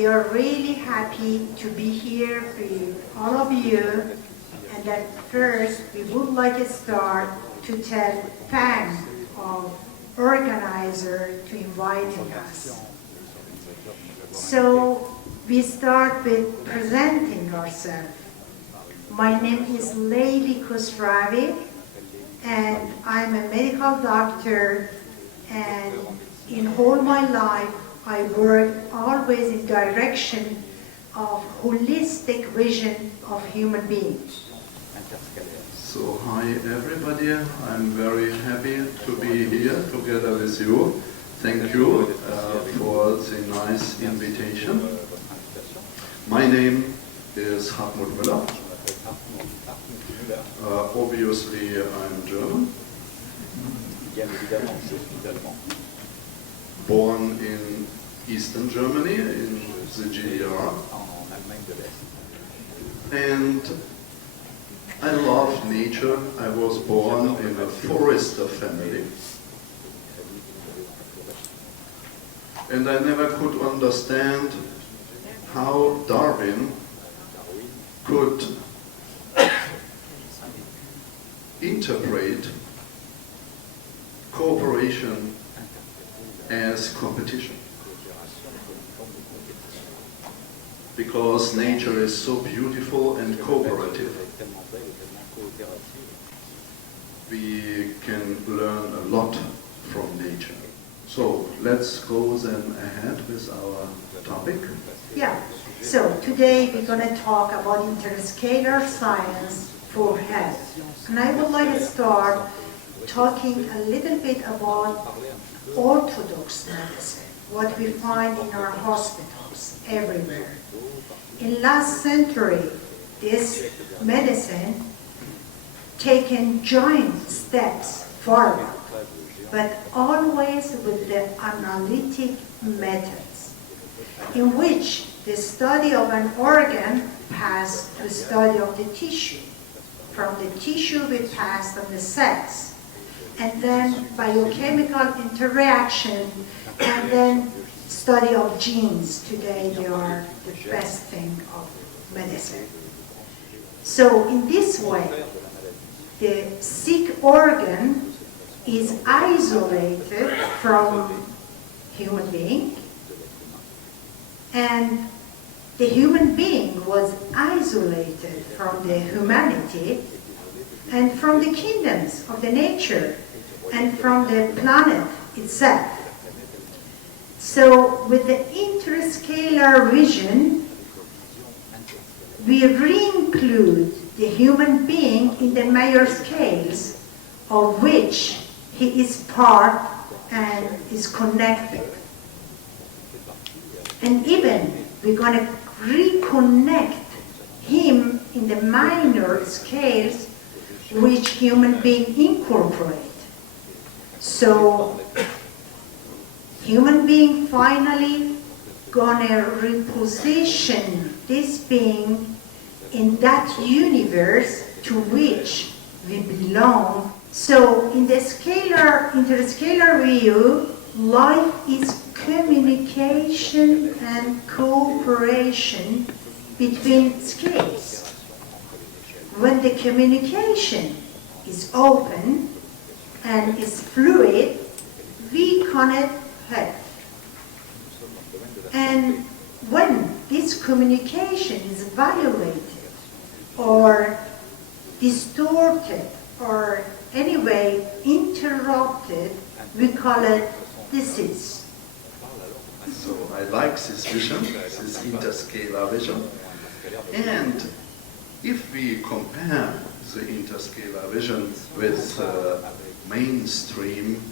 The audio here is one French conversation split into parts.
we are really happy to be here with all of you. And at first, we would like to start to tell thanks of organizer to inviting us. So we start with presenting ourselves. My name is Leili Khosravi, and I'm a medical doctor, and in all my life I work always in direction of holistic vision of human beings. So hi everybody, I'm very happy to be here together with you. Thank you for the nice invitation. My name is Hartmut Muller. Obviously I'm German. Born in Eastern Germany, in the GDR. And I love nature. I was born in a forester family. And I never could understand how Darwin could interpret cooperation as competition. Because nature is so beautiful and cooperative. We can learn a lot from nature. So let's go then ahead with our topic. Yeah, so today we're going to talk about interscalar science for health. And I would like to start talking a little bit about Orthodox medicine, what we find in our hospitals everywhere. In last century, this medicine taken giant steps forward, but always with the analytic methods, in which the study of an organ passed to the study of the tissue. From the tissue we passed on the cells, and then biochemical interaction, and then study of genes. Today they are the best thing of medicine. So in this way, the sick organ is isolated from human being, and the human being was isolated from the humanity and from the kingdoms of the nature and from the planet itself. So with the interscalar vision, we re-include the human being in the major scales of which he is part and is connected. And even we're going to reconnect him in the minor scales which human being incorporate. So human being finally gonna reposition this being in that universe to which we belong. So in the interscalar view, life is communication and cooperation between scales. When the communication is open and is fluid, we connect health. And when this communication is violated or distorted or anyway interrupted, we call it disease. So I like this vision, this interscalar vision. And if we compare the interscalar vision with mainstream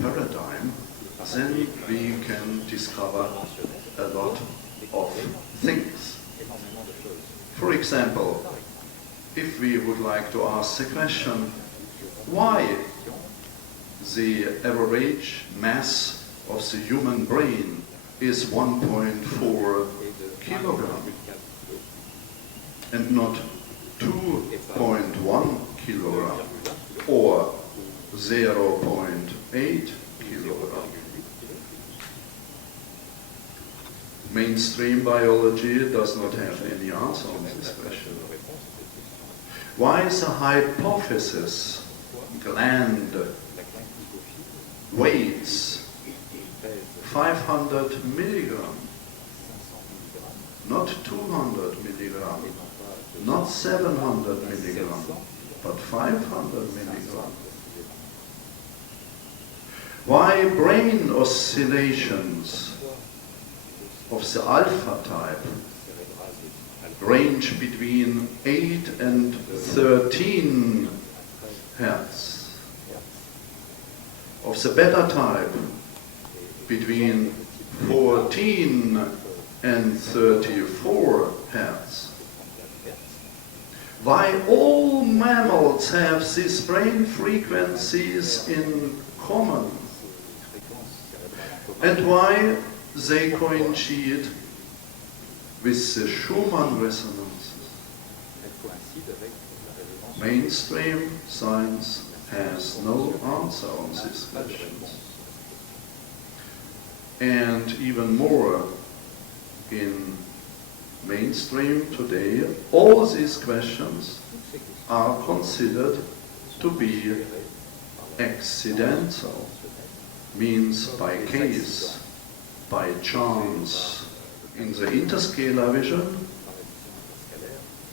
paradigm, then we can discover a lot of things. For example, if we would like to ask the question, why the average mass of the human brain is 1.4 kilogram and not 2.1 kilogram or 0.8 kilogram. Mainstream biology does not have any answer on this question. Why is a hypothesis gland weights 500 milligram, not 200 milligram, not 700 milligram, but 500 milligram? Why brain oscillations of the alpha type range between 8 and 13 hertz, of the beta type between 14 and 34 hertz? Why all mammals have these brain frequencies in common? And why they coincide with the Schumann resonances? Mainstream science has no answer on these questions. And even more, in mainstream today, all these questions are considered to be accidental, means by case, by chance. In the interscalar vision,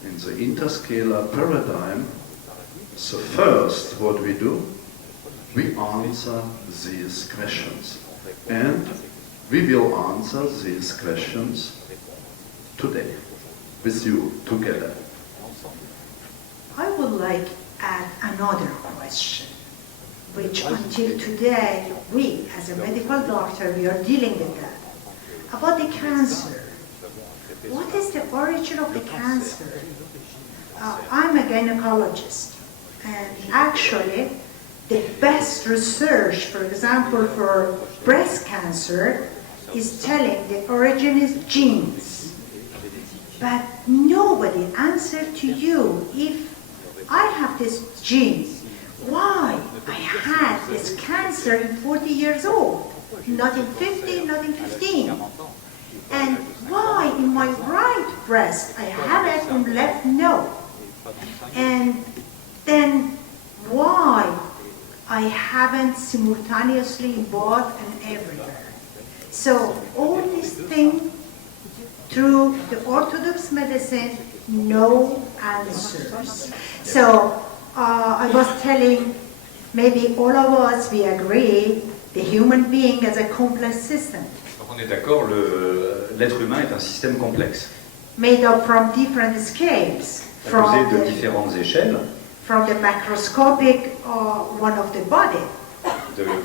in the interscalar paradigm, so first what we do, we answer these questions. And we will answer these questions today, with you, together. I would like to add another question, which until today, we as a medical doctor, we are dealing with that. About the cancer. What is the origin of the cancer? I'm a gynecologist, and actually the best research, for example, for breast cancer, is telling the origin is genes. But nobody answered to you, if I have this gene, why I had this cancer in 40 years old, not in 50, not in 15. And why in my right breast I have it and left no. And then why I haven't simultaneously in both and everywhere. So all these things through the Orthodox medicine, no answers. So I was telling, maybe all of us, we agree, the human being is a complex system. Donc on est d'accord, l'être humain est un système complexe. Made up from different scales. Composé de différentes échelles. From the macroscopic one of the body.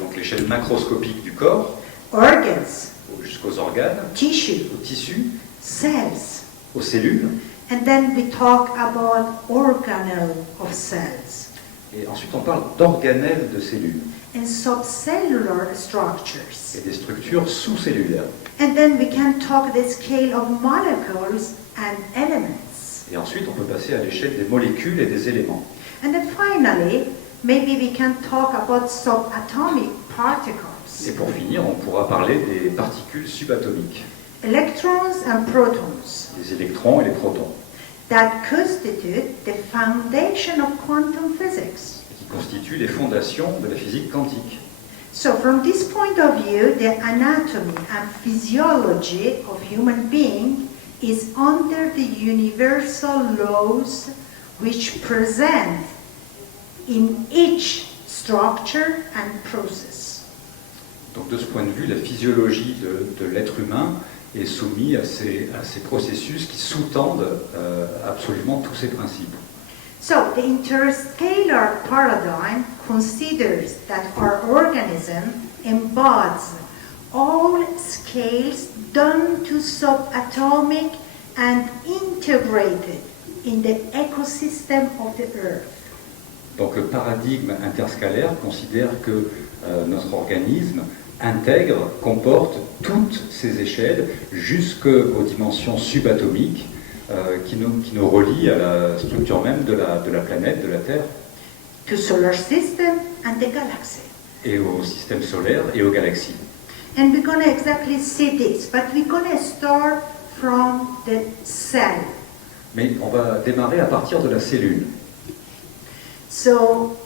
Donc l'échelle macroscopique du corps. Organs. Jusqu'aux organes. Tissue. Aux tissus. Cells. Aux cellules. And then we talk about organelle of cells. Et ensuite on parle d'organelles de cellules. And subcellular structures. Et des structures sous-cellulaires. And then we can talk the scale of molecules and elements. Et ensuite on peut passer à l'échelle des molécules et des éléments. And then finally, maybe we can talk about subatomic particles. Et pour finir, on pourra parler des particules subatomiques. Electrons and protons. Les électrons et les protons. That constitute the foundation of quantum physics. Qui constituent les fondations de la physique quantique. So from this point of view, the anatomy and physiology of human being is under the universal laws which present in each structure and process. Donc de ce point de vue, la physiologie de l'être humain est soumise à ces processus qui sous-tendent absolument tous ces principes. So the interscalar paradigm considers that our organism embodies all scales down to subatomic and integrated in the ecosystem of the Earth. Donc le paradigme interscalaire considère que notre organisme intègre, comporte toutes ces échelles jusqu'aux dimensions subatomiques qui nous relient à la structure même de la planète, de la Terre. To solar system and the galaxy. Et au système solaire et aux galaxies. And we're going to exactly see this, but we're going to start from the cell. Mais on va démarrer à partir de la cellule. So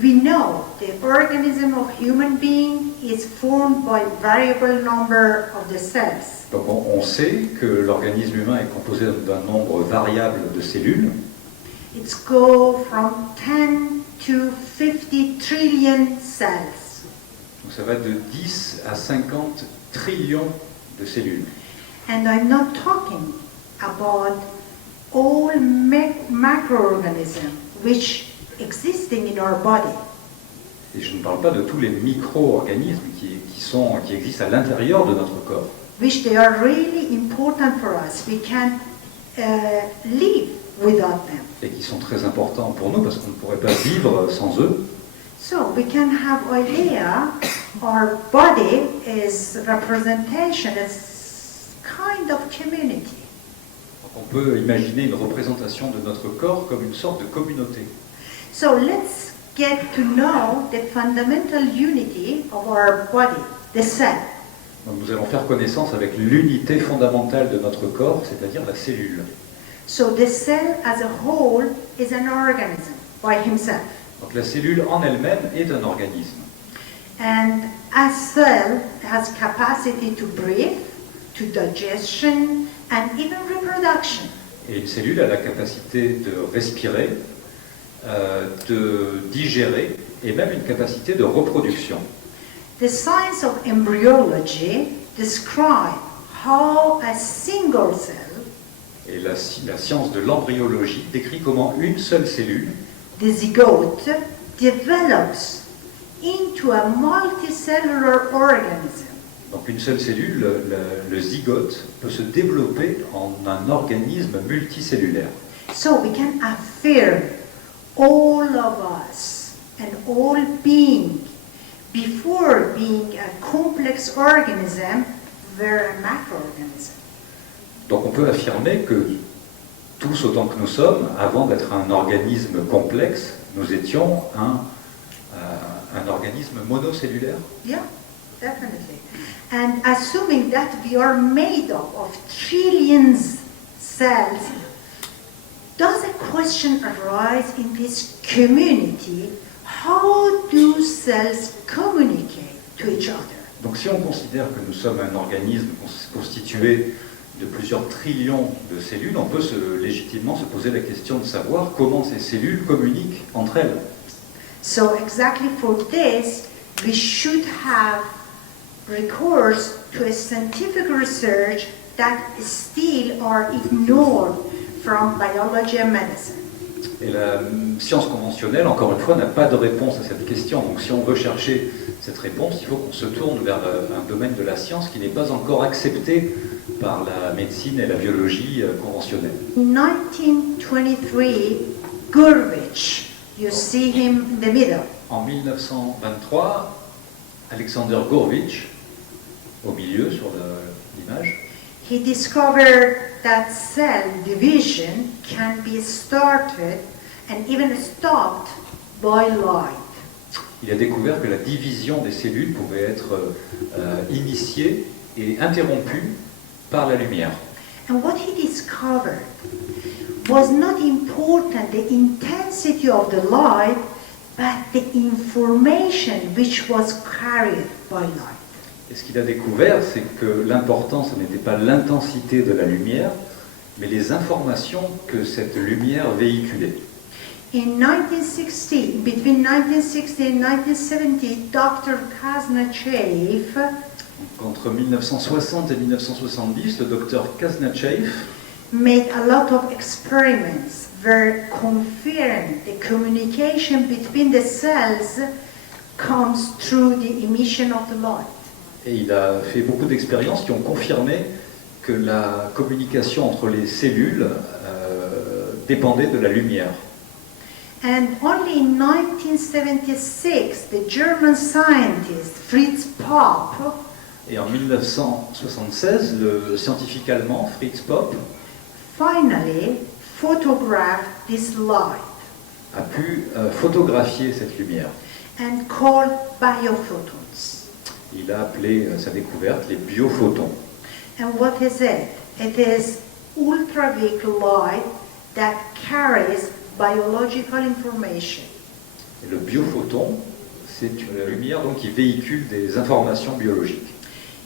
we know the organism of human being is formed by variable number of the cells. Donc on sait que l'organisme humain est composé d'un nombre variable de cellules. It's go from 10 to 50 trillion cells. Donc ça va de 10 à 50 trillions de cellules. And I'm not talking about all macroorganisms which existing in our body. Et je ne parle pas de tous les micro-organismes qui existent à l'intérieur de notre corps. Which they are really important for us. We can't live without them. Et qui sont très importants pour nous parce qu'on ne pourrait pas vivre sans eux. So we can have idea our body is representation, is kind of community. Donc on peut imaginer une représentation de notre corps comme une sorte de communauté. So let's get to know the fundamental unity of our body, the cell. Donc nous allons faire connaissance avec l'unité fondamentale de notre corps, c'est-à-dire la cellule. So the cell as a whole is an organism by himself. Donc la cellule en elle-même est un organisme. And a cell has capacity to breathe, to digestion, and even reproduction. Et une cellule a la capacité de respirer, de digérer et même une capacité de reproduction. The science of embryology describes how a single cell Et la science de l'embryologie décrit comment une seule cellule, the zygote, develops into a multicellular organism. donc une seule cellule, le zygote, peut se développer en un organisme multicellulaire. So we can affirm all of us and all being before being a complex organism were a macroorganism. Donc on peut affirmer que tous autant que nous sommes, avant d'être un organisme complexe, nous étions un organisme monocellulaire. Yeah, definitely. And assuming that we are made up of trillions cells, does a question arise in this community? How do cells communicate to each other? Donc si on considère que nous sommes un organisme constitué de plusieurs trillions de cellules, on peut légitimement se poser la question de savoir comment ces cellules communiquent entre elles. So exactly for this, we should have recourse to a scientific research that still are ignored from biology and medicine. Et la science conventionnelle, encore une fois, n'a pas de réponse à cette question. Donc si on veut chercher cette réponse, il faut qu'on se tourne vers un domaine de la science qui n'est pas encore accepté par la médecine et la biologie conventionnelle. In 1923, Gurvich, you see him in the middle. En 1923, Alexander Gurvich, au milieu sur l'image, He discovered that cell division can be started and even stopped by light. il a découvert que la division des cellules pouvait être initiée et interrompue par la lumière. And what he discovered was not important the intensity of the light, but the information which was carried by light. Et ce qu'il a découvert, c'est que l'important, ce n'était pas l'intensité de la lumière, mais les informations que cette lumière véhiculait. In 1960, between 1960 and 1970, Dr. Kosravi Entre 1960 et 1970, le docteur Kosravi made a lot of experiments where confirmed the communication between the cells comes through the emission of the light. et il a fait beaucoup d'expériences qui ont confirmé que la communication entre les cellules dépendait de la lumière. And only in 1976, the German scientist Fritz Popp Et en 1976, le scientifique allemand Fritz Popp finally photographed this light a pu photographier cette lumière. and called biophotons. Il a appelé sa découverte les biophotons. And what is it? It is ultraviolet light that carries biological information. Et le biophoton, c'est une lumière donc, qui véhicule des informations biologiques.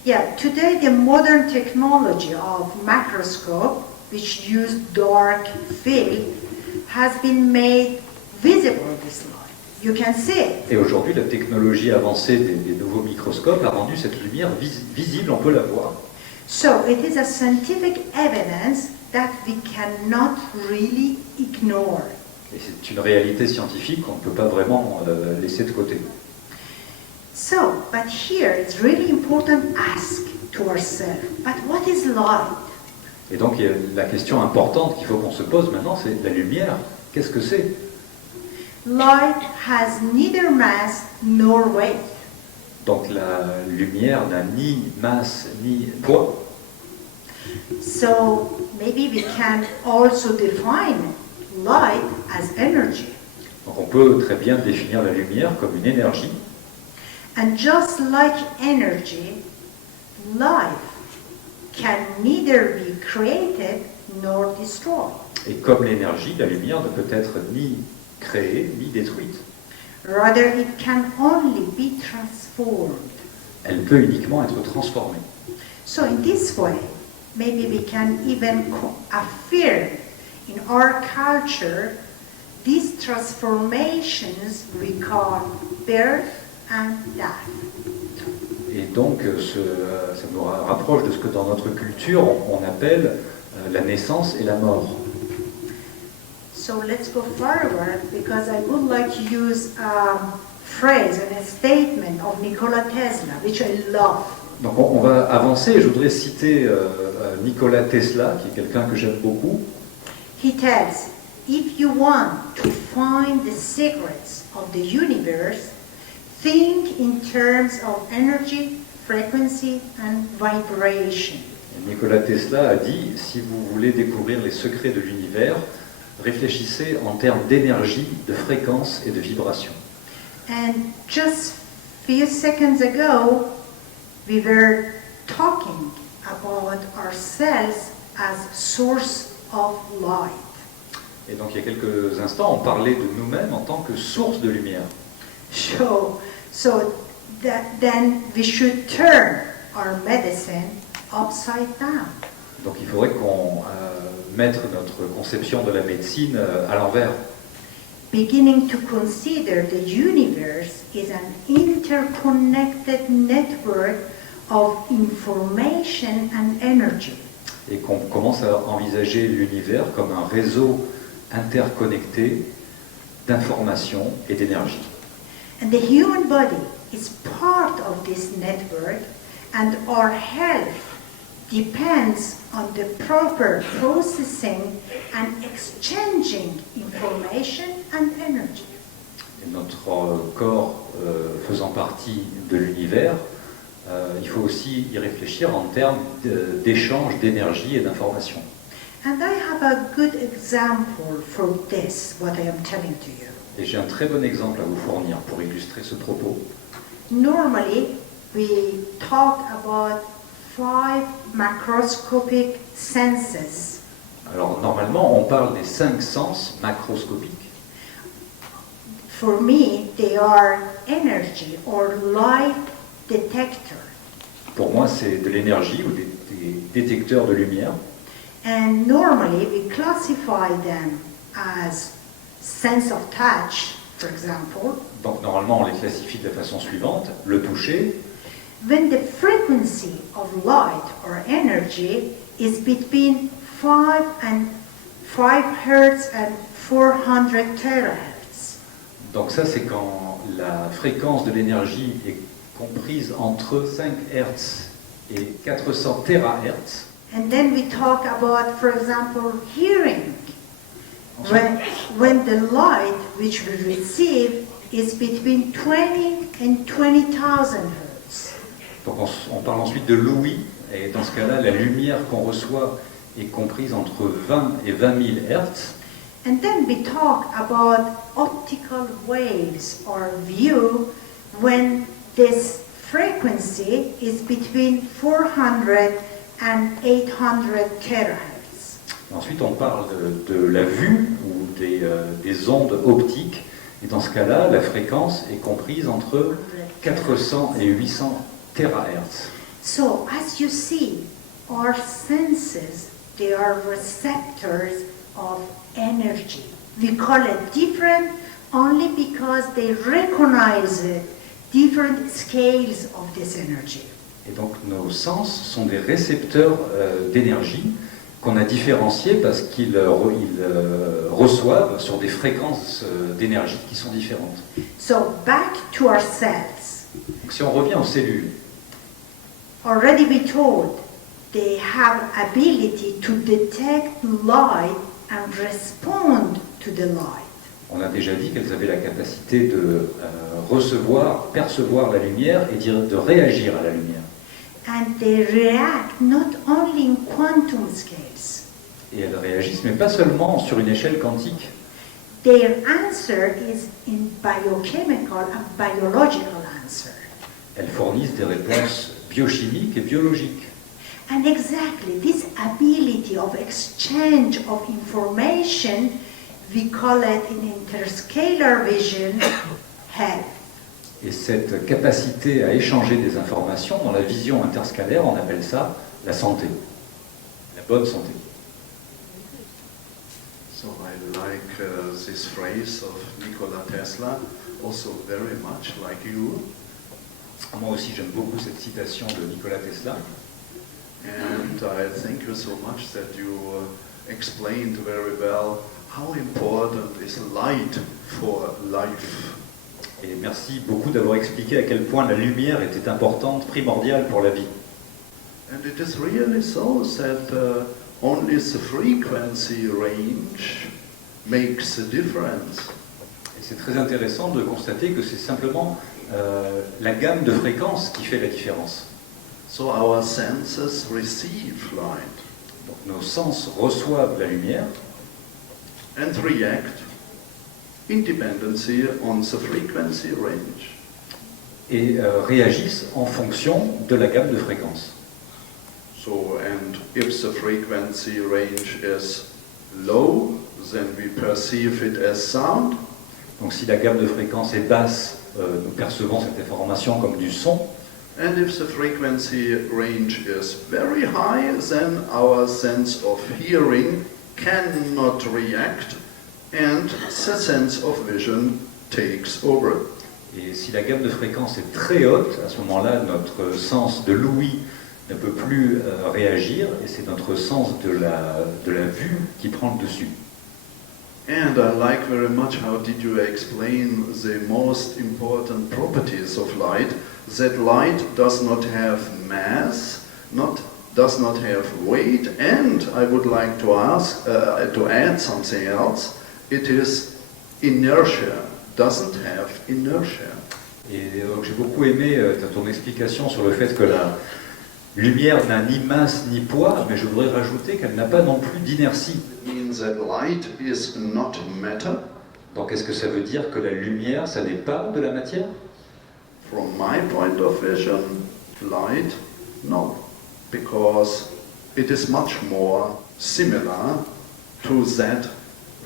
Yeah, today the modern technology of macroscope, which use dark field, has been made visible this light. You can see it. Et aujourd'hui, la technologie avancée des nouveaux microscopes a rendu cette lumière visible, on peut la voir. So it is a scientific evidence that we cannot really ignore. Et c'est une réalité scientifique qu'on ne peut pas vraiment laisser de côté. So, but here it's really important to ask to ourselves, but what is light? Et donc la question importante qu'il faut qu'on se pose maintenant, c'est la lumière. Qu'est-ce que c'est? Light has neither mass nor weight. Donc la lumière n'a ni masse ni poids. So maybe we can also define light as energy. Donc on peut très bien définir la lumière comme une énergie. And just like energy, life can neither be created nor destroyed. Et comme l'énergie, la lumière ne peut être ni créée ni détruite. Rather, it can only be transformed. Elle peut uniquement être transformée. So in this way, maybe we can even affirm in our culture these transformations we call birth and death. Et donc ça nous rapproche de ce que dans notre culture on appelle la naissance et la mort. So let's go forward because I would like to use a phrase and a statement of Nikola Tesla, which I love. Donc on va avancer. Je voudrais citer Nikola Tesla, qui est quelqu'un que j'aime beaucoup. He tells, if you want to find the secrets of the universe, think in terms of energy, frequency and vibration. Nikola Tesla a dit, si vous voulez découvrir les secrets de l'univers, réfléchissez en termes d'énergie, de fréquence et de vibration. And just few seconds ago, we were talking about ourselves as source of light. Et donc il y a quelques instants, on parlait de nous-mêmes en tant que source de lumière. So then we should turn our medicine upside down. Donc il faudrait qu'on mette notre conception de la médecine à l'envers. Beginning to consider the universe is an interconnected network of information and energy. Et qu'on commence à envisager l'univers comme un réseau interconnecté d'informations et d'énergie. And the human body is part of this network, and our health depends on the proper processing and exchanging information and energy. Et notre corps faisant partie de l'univers, il faut aussi y réfléchir en termes d'échange d'énergie et d'information. And I have a good example for this, what I am telling to you. Et j'ai un très bon exemple à vous fournir pour illustrer ce propos. Normally, we talk about 5 macroscopic senses. Alors normalement, on parle des 5 sens macroscopiques. For me, they are energy or light detector. Pour moi, c'est de l'énergie ou des détecteurs de lumière. And normally, we classify them as sense of touch, for example. Donc normalement, on les classifie de la façon suivante. Le toucher, When the frequency of light or energy is between 5 Hz and 400 terahertz. donc ça c'est quand la fréquence de l'énergie est comprise entre 5 Hz et 400 terahertz. And then we talk about, for example, hearing. When the light which we receive is between 20 and 20,000 Hz. Donc on parle ensuite de l'ouïe, et dans ce cas-là, la lumière qu'on reçoit est comprise entre 20 et 20 000 Hz. And then we talk about optical waves or view when this frequency is between 400 and 800 terahertz. Ensuite, on parle de la vue ou des ondes optiques. Et dans ce cas-là, la fréquence est comprise entre 400 et 800 terahertz. So, as you see, our senses, they are receptors of energy. We call it different only because they recognize different scales of this energy. Et donc nos sens sont des récepteurs d'énergie qu'on a différenciés parce qu'ils reçoivent sur des fréquences d'énergie qui sont différentes. So, back to our cells. Donc, si on revient aux cellules, Already we told they have ability to detect light and respond to the light. on a déjà dit qu'elles avaient la capacité de recevoir, percevoir la lumière et de réagir à la lumière. And they react not only in quantum scales. Et elles réagissent, mais pas seulement sur une échelle quantique. Their answer is in biochemical and biological answer. Elles fournissent des réponses biochimiques et biologiques. And exactly this ability of exchange of information, we call it in interscalar vision health. Et cette capacité à échanger des informations dans la vision interscalaire, on appelle ça la santé, la bonne santé. So I like this phrase of Nikola Tesla, also very much like you. Moi aussi, j'aime beaucoup cette citation de Nikola Tesla. And I thank you so much that you explained very well how important is light for life. Et merci beaucoup d'avoir expliqué à quel point la lumière était importante, primordiale pour la vie. And it is really so that only the frequency range makes a difference. Et c'est très intéressant de constater que c'est simplement la gamme de fréquences qui fait la différence. So our senses receive light. Donc nos sens reçoivent la lumière and react in dependency on the frequency range. et réagissent en fonction de la gamme de fréquences. So, and if the frequency range is low, then we perceive it as sound. Donc si la gamme de fréquences est basse, nous percevons cette information comme du son. And if the frequency range is very high, then our sense of hearing cannot react and the sense of vision takes over. Et si la gamme de fréquences est très haute, à ce moment-là, notre sens de l'ouïe ne peut plus réagir, et c'est notre sens de la vue qui prend le dessus. And I like very much how did you explain the most important properties of light, that light does not have mass, does not have weight, and I would like to ask, to add something else, it is inertia, doesn't have inertia. Et donc j'ai beaucoup aimé ton explication sur le fait que la lumière n'a ni masse ni poids, mais je voudrais rajouter qu'elle n'a pas non plus d'inertie. It means that light is not matter. Donc est-ce que ça veut dire que la lumière, ça n'est pas de la matière? From my point of vision, light, no, because it is much more similar to that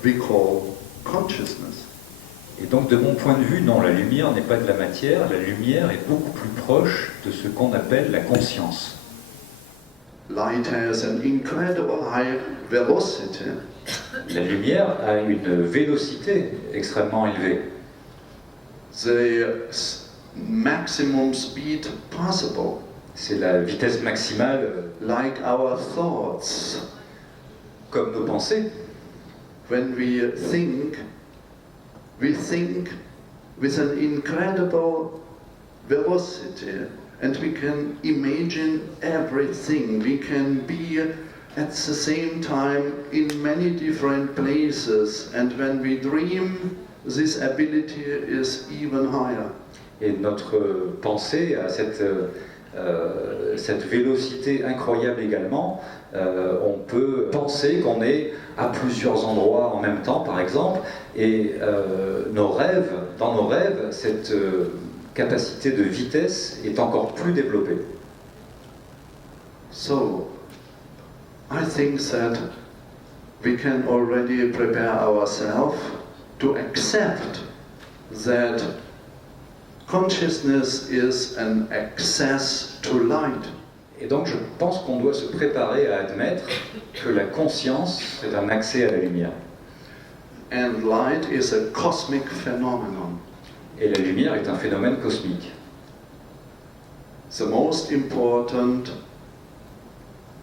we call consciousness. Et donc de mon point de vue, non, la lumière n'est pas de la matière, la lumière est beaucoup plus proche de ce qu'on appelle la conscience. Light has an incredible high velocity. La lumière a une vélocité extrêmement élevée. The maximum speed possible. C'est la vitesse maximale, Like our thoughts. comme nos pensées. When we think with an incredible velocity, and we can imagine everything. We can be at the same time in many different places, and when we dream, this ability is even higher. Et notre pensée a cette vélocité incroyable également. On peut penser qu'on est à plusieurs endroits en même temps, par exemple, et dans nos rêves, cette capacité de vitesse est encore plus développée. So, I think that we can already prepare ourselves to accept that consciousness is an access to light. Et donc je pense qu'on doit se préparer à admettre que la conscience est un accès à la lumière. And light is a cosmic phenomenon. Et la lumière est un phénomène cosmique. The most important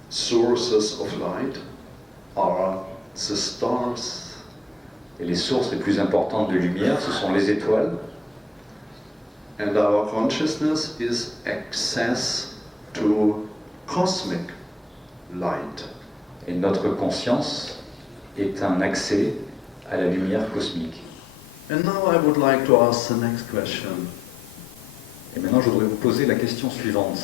sources of light are the stars. Et les sources les plus importantes de lumière, ce sont les étoiles. And our consciousness is access to cosmic light. Et notre conscience est un accès à la lumière cosmique. And now I would like to ask the next question. Et maintenant, je voudrais vous poser la question suivante.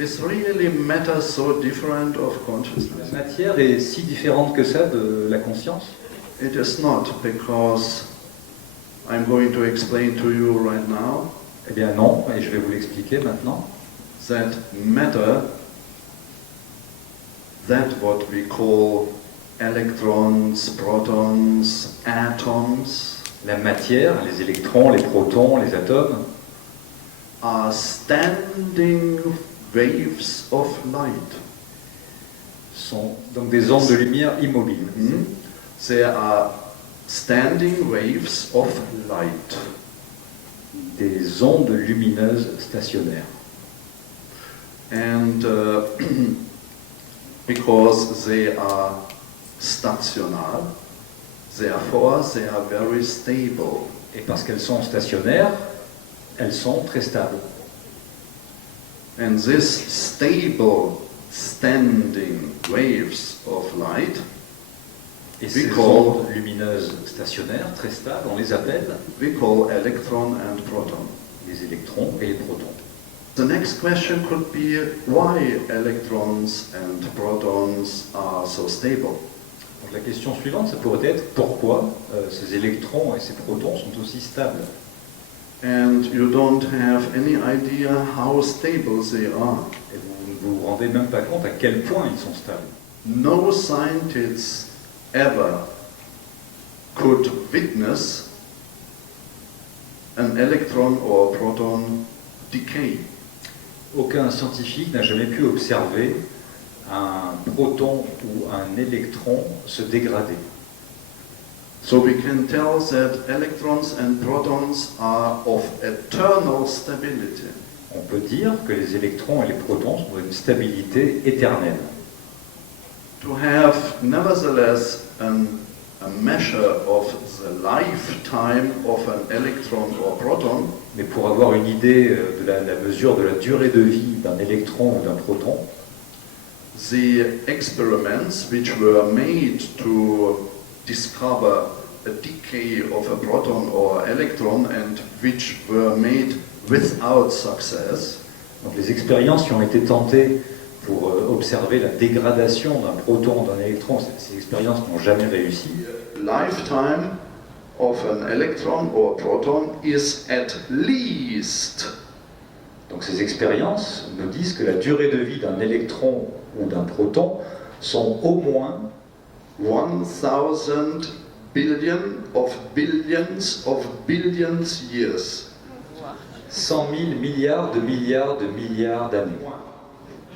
Is really matter so different of consciousness? La matière est si différente que ça de la conscience? It is not, because I'm going to explain to you right now Eh bien non, et je vais vous l'expliquer maintenant. that matter, that what we call electrons, protons, atoms, La matière, les électrons, les protons, les atomes, are standing waves of light. sont donc des ondes de lumière immobiles. They are standing waves of light. Des ondes lumineuses stationnaires. And because they are stationary, therefore they are very stable. Et parce qu'elles sont stationnaires, elles sont très stables. And this stable standing waves of light Et ces call- ondes lumineuses stationnaires, très stables, on les appelle we call electron and proton. les électrons et les protons. The next question could be why electrons and protons are so stable. Donc la question suivante, ça pourrait être pourquoi ces électrons et ces protons sont aussi stables. And you don't have any idea how stable they are. Et vous ne vous rendez même pas compte à quel point ils sont stables. No scientist ever could witness an electron or proton decay. Aucun scientifique n'a jamais pu observer un proton ou un électron se dégrader. So we can tell that electrons and protons are of eternal stability. On peut dire que les électrons et les protons sont d'une stabilité éternelle. To have nevertheless a measure of the lifetime of an electron or proton, Mais pour avoir une idée de la mesure de la durée de vie d'un électron ou d'un proton, the experiments which were made to discover a decay of a proton or electron and which were made without success, donc les expériences qui ont été tentées pour observer la dégradation d'un proton, d'un électron, ces expériences n'ont jamais réussi. lifetime of an electron or proton is at least Donc ces expériences nous disent que la durée de vie d'un électron ou d'un proton sont au moins 1,000 billion of billions years. 100 000 milliards d'années.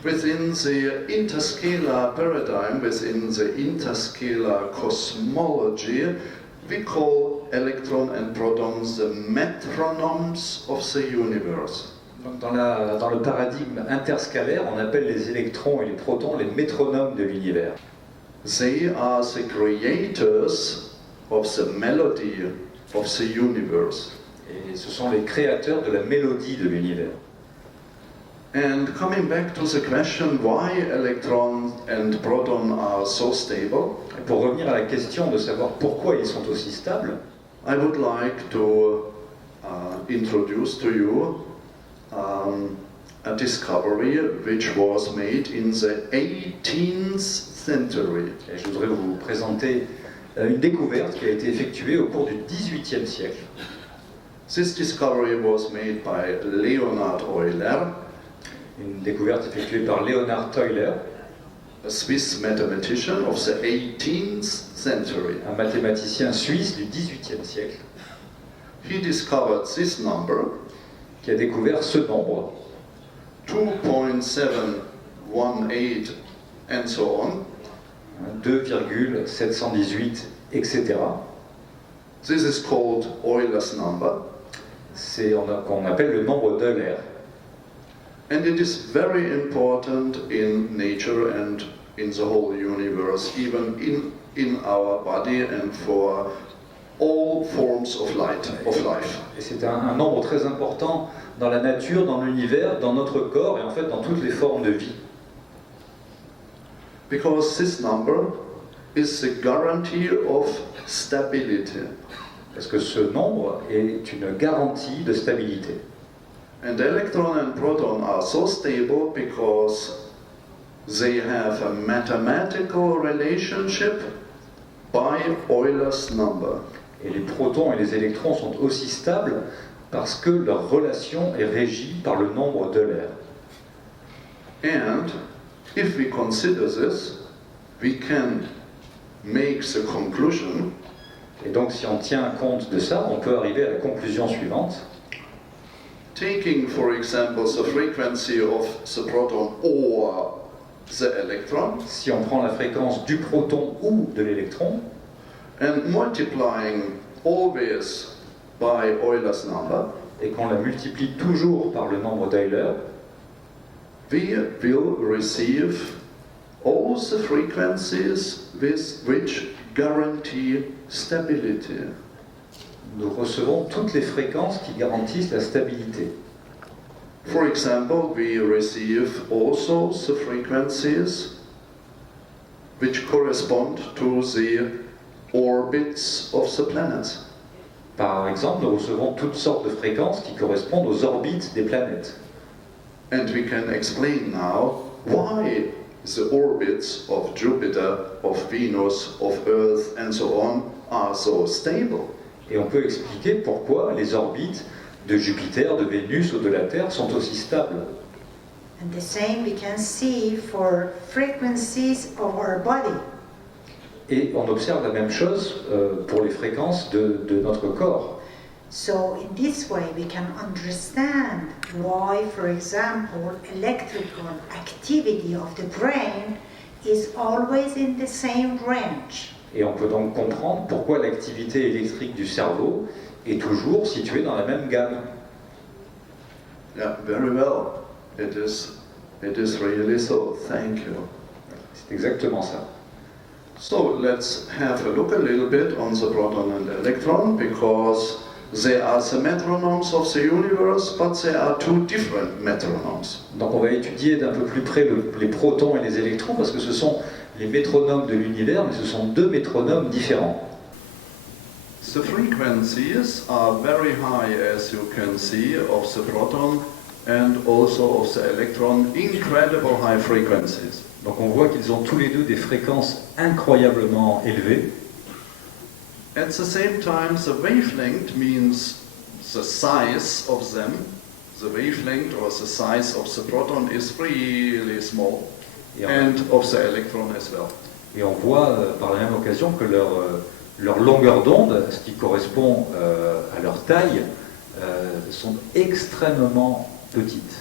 Within the interscalar paradigm, within the interscalar cosmology, we call electron and protons the metronomes of the universe. Donc dans le paradigme interscalaire, on appelle les électrons et les protons les métronomes de l'univers. They are the creators of the melody of the universe. Et ce sont les créateurs de la mélodie de l'univers. And coming back to the question why electrons and protons are so stable, Et pour revenir à la question de savoir pourquoi ils sont aussi stables, I would like to introduce to you a discovery which was made in the 18th century. et je voudrais vous présenter une découverte qui a été effectuée au cours du XVIIIe siècle. This discovery was made by Leonhard Euler, Une découverte effectuée par Leonhard Euler, a Swiss mathematician of the 18th century. un mathématicien suisse du XVIIIe siècle, He discovered this number, qui a découvert ce nombre, 2.718 and so on. 2,718, etc. This is called Euler's number, C'est qu'on appelle le nombre d'Euler. and it is very important in nature and in the whole universe, even in our body and for all forms of life. Et c'est un nombre très important dans la nature, dans l'univers, dans notre corps et en fait dans toutes les formes de vie. Because this number is the guarantee of stability. Parce que ce nombre est une garantie de stabilité. And electron and proton are so stable because they have a mathematical relationship by Euler's number. Et les protons et les électrons sont aussi stables parce que leur relation est régie par le nombre d'Euler. And if we consider this, we can make the conclusion Et donc si on tient compte de ça, on peut arriver à la conclusion suivante. taking, for example, the frequency of the proton or the electron, Si on prend la fréquence du proton ou de l'électron, and multiplying always by Euler's number, et qu'on la multiplie toujours par le nombre d'Euler, we will receive all the frequencies which guarantee stability. nous recevons toutes les fréquences qui garantissent la stabilité. For example, we receive also the frequencies which correspond to the orbits of the planets. Par exemple, nous recevons toutes sortes de fréquences qui correspondent aux orbites des planètes. And we can explain now why the orbits of Jupiter, of Venus, of Earth, and so on are so stable. Et on peut expliquer pourquoi les orbites de Jupiter, de Vénus ou de la Terre sont aussi stables. And the same we can see for frequencies of our body. Et on observe la même chose pour les fréquences de notre corps. So in this way we can understand why, for example, electrical activity of the brain is always in the same range. Et on peut donc comprendre pourquoi l'activité électrique du cerveau est toujours située dans la même gamme. Yeah, very well. It is really so. Thank you. C'est exactement ça. So let's have a look a little bit on the proton and electron, because they are the metronomes of the universe, but they are two different metronomes. Donc on va étudier d'un peu plus près les protons et les électrons parce que ce sont les métronomes de l'univers, mais ce sont deux métronomes différents. The frequencies are very high, as you can see, of the proton and also of the electron, incredible high frequencies. Donc on voit qu'ils ont tous les deux des fréquences incroyablement élevées. At the same time, the wavelength means the size of them. The wavelength or the size of the proton is really small, and of the electron as well. Et on voit par la même occasion que leur longueur d'onde, ce qui correspond à leur taille, sont extrêmement petites.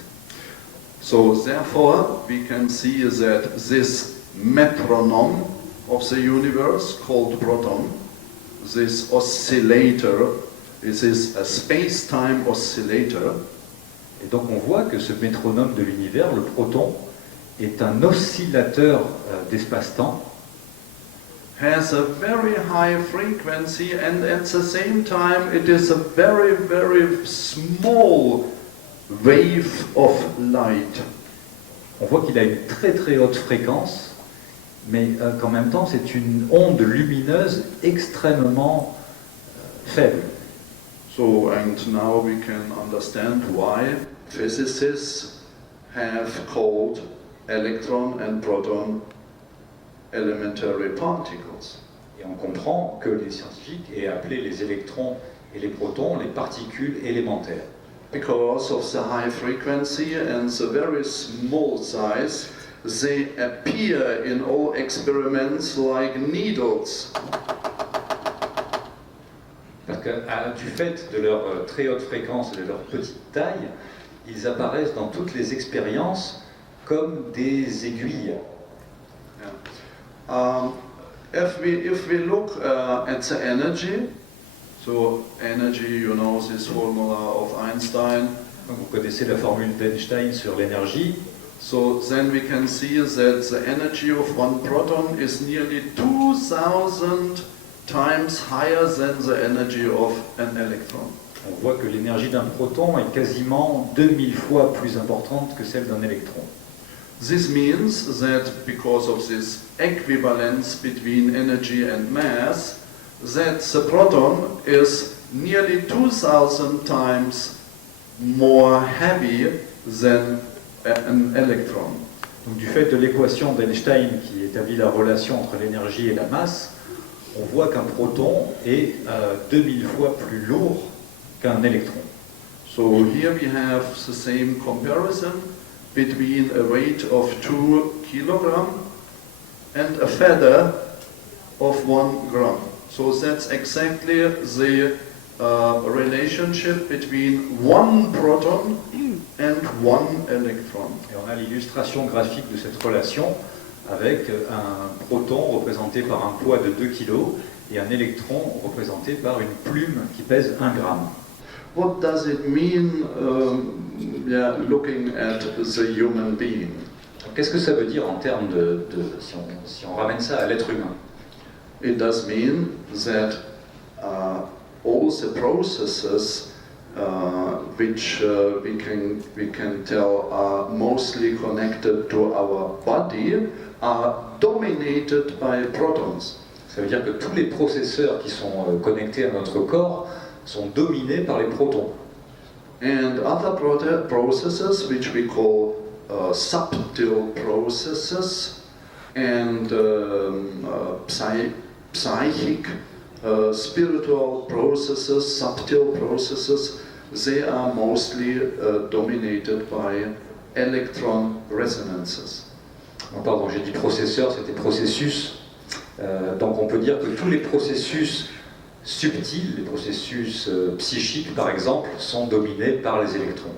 So therefore, we can see that this metronome of the universe called proton, this oscillator, this is a space-time oscillator. Et donc on voit que ce métronome de l'univers, le proton, est un oscillateur d'espace-temps. Has a very high frequency, and at the same time it is a very, very small wave of light. On voit qu'il a une très très haute fréquence, mais qu'en même temps c'est une onde lumineuse extrêmement faible. So, and now we can understand why physicists have called electron and proton elementary particles. Et on comprend que les scientifiques aient appelé les électrons et les protons, les particules élémentaires. Because of the high frequency and the very small size, they appear in all experiments like needles. Parce que du fait de leur très haute fréquence et de leur petite taille, ils apparaissent dans toutes les expériences comme des aiguilles. Yeah. If we look at the energy, so energy, you know this formula of Einstein. Donc vous connaissez la formule d'Einstein sur l'énergie. So then we can see that the energy of one proton is nearly 2000 times higher than the energy of an electron. On voit que l'énergie d'un proton est quasiment 2000 fois plus importante que celle d'un électron. This means that because of this equivalence between energy and mass, that the proton is nearly 2000 times more heavy than an electron. Donc du fait de l'équation d'Einstein qui établit la relation entre l'énergie et la masse, on voit qu'un proton est 2000 fois plus lourd qu'un électron. So here we have the same comparison between a weight of 2 kilograms and a feather of 1 gram. So that's exactly the relationship between one proton and one electron. Et on a l'illustration graphique de cette relation avec un proton représenté par un poids de 2 kg et un électron représenté par une plume qui pèse 1 gramme. What does it mean looking at the human being? Qu'est-ce que ça veut dire en termes si on ramène ça à l'être humain? It does mean that all the processes which we can tell are mostly connected to our body are dominated by protons. Ça veut dire que tous les processeurs qui sont connectés à notre corps sont dominés par les protons. And other processes which we call subtle processes and psychic, spiritual processes, subtle processes, they are mostly dominated by electron resonances. Oh, pardon, j'ai dit processeur, c'était processus. Donc on peut dire que tous les processus subtils, les processus psychiques par exemple, sont dominés par les électrons.